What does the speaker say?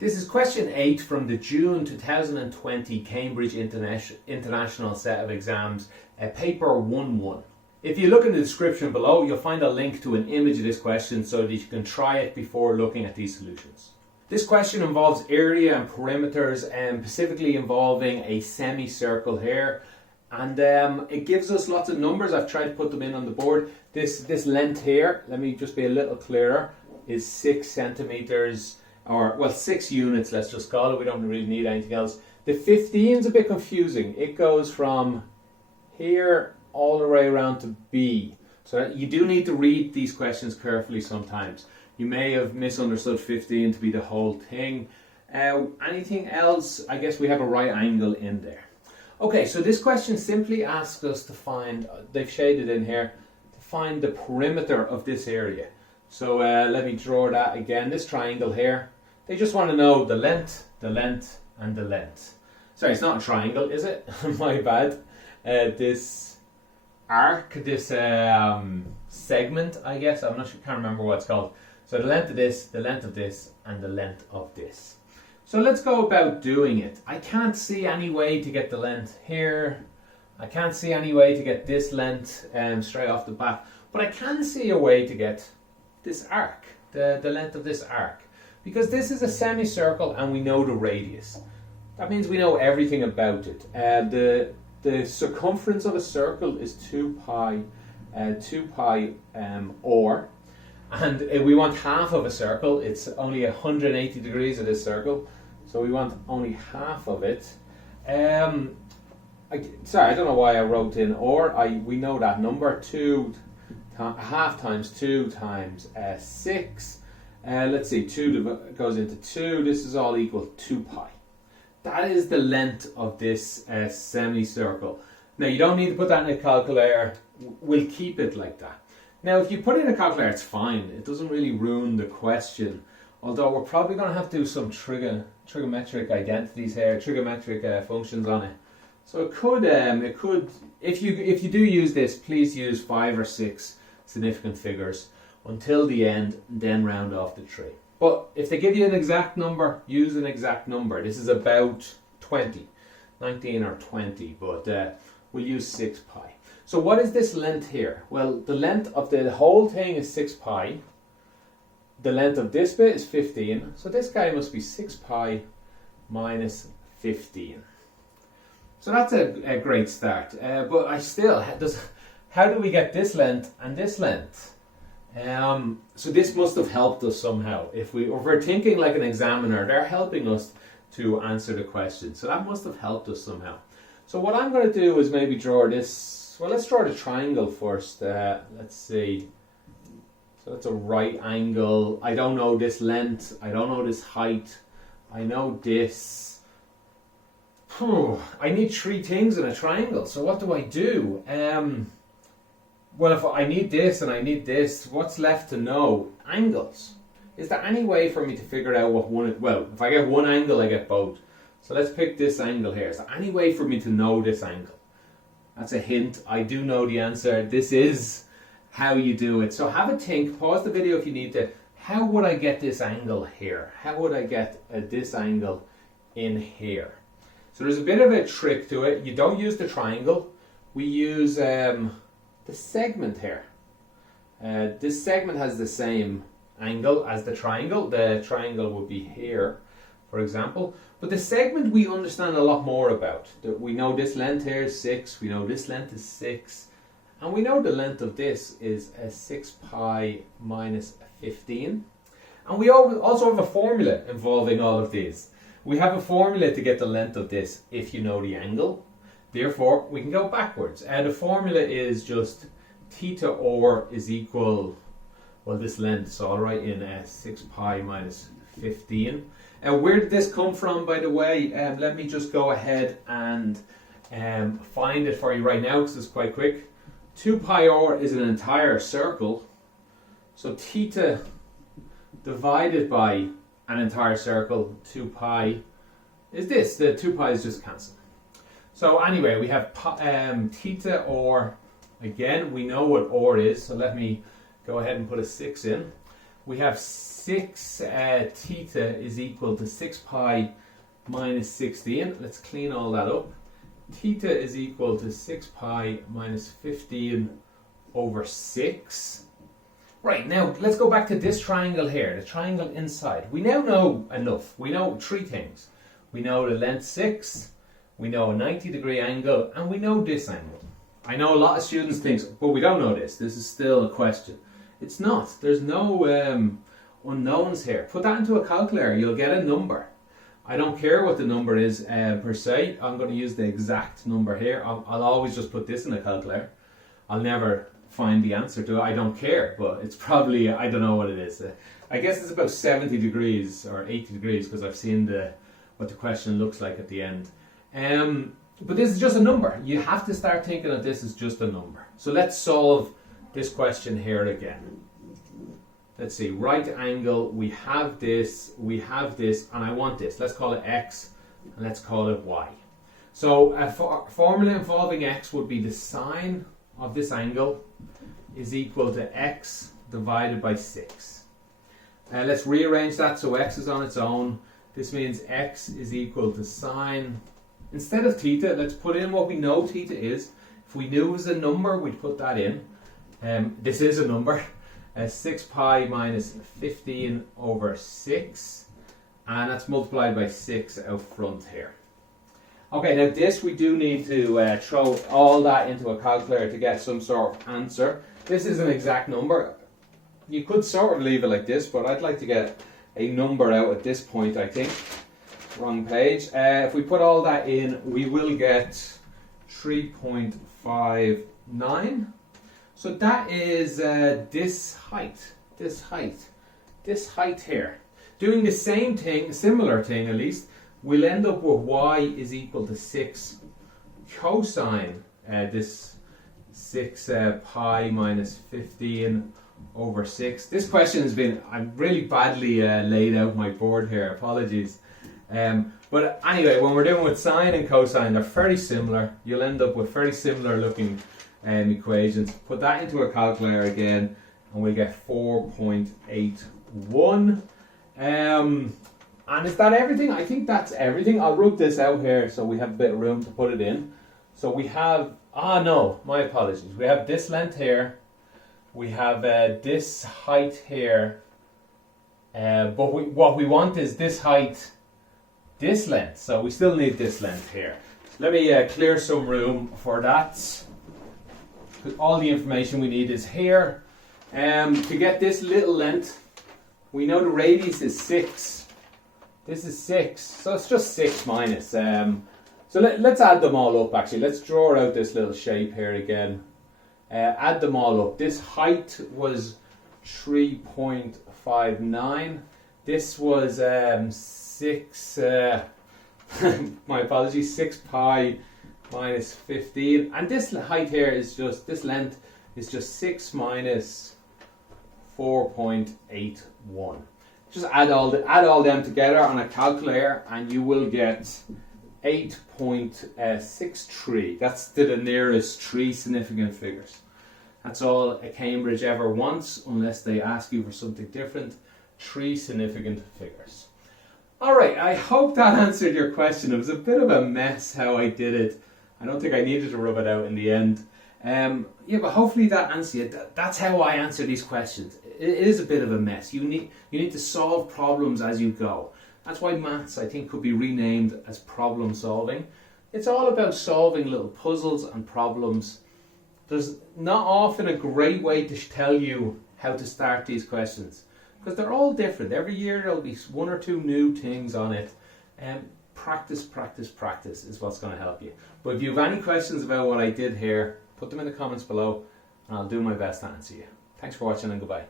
This is question 8 from the June 2020 Cambridge International set of exams, paper 1-1. If you look in the description below, you'll find a link to an image of this question so that you can try it before looking at these solutions. This question involves area and perimeters, and specifically involving a semicircle here. And it gives us lots of numbers. I've tried to put them in on the board. This length here, let me just be a little clearer, is 6 centimeters. Or, well, 6 units, let's just call it. We don't really need anything else. The 15 is a bit confusing. It goes from here all the way around to B. So you do need to read these questions carefully sometimes. You may have misunderstood 15 to be the whole thing. Anything else? I guess we have a right angle in there. Okay, so this question simply asks us to find, they've shaded in here, to find the perimeter of this area. So let me draw that again. This triangle here. They just want to know the length, and the length. Sorry, it's not a triangle, is it? My bad. This arc, this segment, I guess. I'm not sure, can't remember what it's called. So the length of this, and the length of this. So let's go about doing it. I can't see any way to get the length here. I can't see any way to get this length straight off the bat. But I can see a way to get this arc, the length of this arc. Because this is a semicircle and we know the radius. That means we know everything about it. The circumference of a circle is 2 pi or, and we want half of a circle. It's only 180 degrees of this circle, so we want only half of it. Sorry, I don't know why I wrote in or. We know that number, half times 2 times 6. Let's see, 2 goes into 2. This is all equal 2 pi. That is the length of this semicircle. Now, you don't need to put that in a calculator. We'll keep it like that. Now, if you put it in a calculator, it's fine. It doesn't really ruin the question. Although we're probably going to have to do some trigonometric identities here, trigonometric functions on it. So it could, if you do use this, please use 5 or 6 significant figures until the end, then round off the tree. But if they give you an exact number, use an exact number. This is about 19 or 20, but we'll use 6 pi. So what is this length here? Well, the length of the whole thing is 6 pi. The length of this bit is 15. So this guy must be 6 pi minus 15. So that's a great start. But I still, how do we get this length and this length? So this must have helped us somehow. If we're thinking like an examiner, they're helping us to answer the question. So that must have helped us somehow. So what I'm going to do is maybe draw this. Well, let's draw the triangle first. Let's see. So that's a right angle. I don't know this length. I don't know this height. I know this. I need 3 things in a triangle. So what do I do? Well, if I need this and I need this, what's left to know? Angles. Is there any way for me to figure out what one... Well, if I get one angle, I get both. So let's pick this angle here. Is there any way for me to know this angle? That's a hint. I do know the answer. This is how you do it. So have a think. Pause the video if you need to. How would I get this angle here? How would I get this angle in here? So there's a bit of a trick to it. You don't use the triangle. We use... the segment here. This segment has the same angle as the triangle. The triangle would be here, for example. But the segment we understand a lot more about. We know this length here is 6. We know this length is 6. And we know the length of this is 6 pi minus 15. And we also have a formula involving all of these. We have a formula to get the length of this if you know the angle. Therefore, we can go backwards. The formula is just theta or is equal, well, this length, so I'll write in 6 pi minus 15. Where did this come from, by the way? Let me just go ahead and find it for you right now, because it's quite quick. 2 pi r is an entire circle, so theta divided by an entire circle, 2 pi, is this. The 2 pi is just cancelled. So anyway, we have theta or, again, we know what or is, so let me go ahead and put a 6 in. We have 6 6 theta is equal to 6 pi minus 16. Let's clean all that up. Theta is equal to 6 pi minus 15 over 6. Right, now let's go back to this triangle here, the triangle inside. We now know enough. We know 3 things. We know the length 6, we know a 90-degree angle, and we know this angle. I know a lot of students think, but we don't know this. This is still a question. It's not. There's no unknowns here. Put that into a calculator, you'll get a number. I don't care what the number is per se. I'm going to use the exact number here. I'll always just put this in a calculator. I'll never find the answer to it. I don't care, but it's probably, I don't know what it is. I guess it's about 70 degrees or 80 degrees because I've seen what the question looks like at the end. But this is just a number. You have to start thinking of this as just a number. So let's solve this question here again. Let's see, right angle, we have this, and I want this. Let's call it x, and let's call it y. So a formula involving x would be the sine of this angle is equal to x divided by 6. Let's rearrange that so x is on its own. This means x is equal to sine. Instead of theta, let's put in what we know theta is. If we knew it was a number, we'd put that in. This is a number. 6 pi minus 15 over 6. And that's multiplied by 6 out front here. Okay, now this we do need to throw all that into a calculator to get some sort of answer. This is an exact number. You could sort of leave it like this, but I'd like to get a number out at this point, I think. Wrong page. If we put all that in, we will get 3.59. So that is this height here. Doing the same thing, similar thing at least, we'll end up with y is equal to 6 cosine this 6 pi minus 15 over 6. This question has been, I'm really badly laid out my board here, apologies. But anyway, when we're doing with sine and cosine, they're very similar. You'll end up with very similar looking equations. Put that into a calculator again, and we get 4.81. And is that everything? I think that's everything. I'll root this out here so we have a bit of room to put it in. So we have, no, my apologies. We have this length here. We have this height here. But what we want is this height, this length. So we still need this length here. Let me clear some room for that. All the information we need is here. To get this little length, we know the radius is 6. This is 6, so it's just 6 minus. So let's add them all up actually. Let's draw out this little shape here again. Add them all up. This height was 3.59. This was 6, my apologies, 6 pi minus 15. And this height here is just, this length is just 6 minus 4.81. Just add all them together on a calculator and you will get 8.63. That's to the nearest 3 significant figures. That's all a Cambridge ever wants, unless they ask you for something different. 3 significant figures. Alright, I hope that answered your question. It was a bit of a mess how I did it. I don't think I needed to rub it out in the end. Yeah, but hopefully that answered it. That's how I answer these questions. It is a bit of a mess. You need to solve problems as you go. That's why maths, I think, could be renamed as problem solving. It's all about solving little puzzles and problems. There's not often a great way to tell you how to start these questions, because they're all different. Every year there'll be 1 or 2 new things on it. Practice, practice, practice is what's going to help you. But if you have any questions about what I did here, put them in the comments below and I'll do my best to answer you. Thanks for watching and goodbye.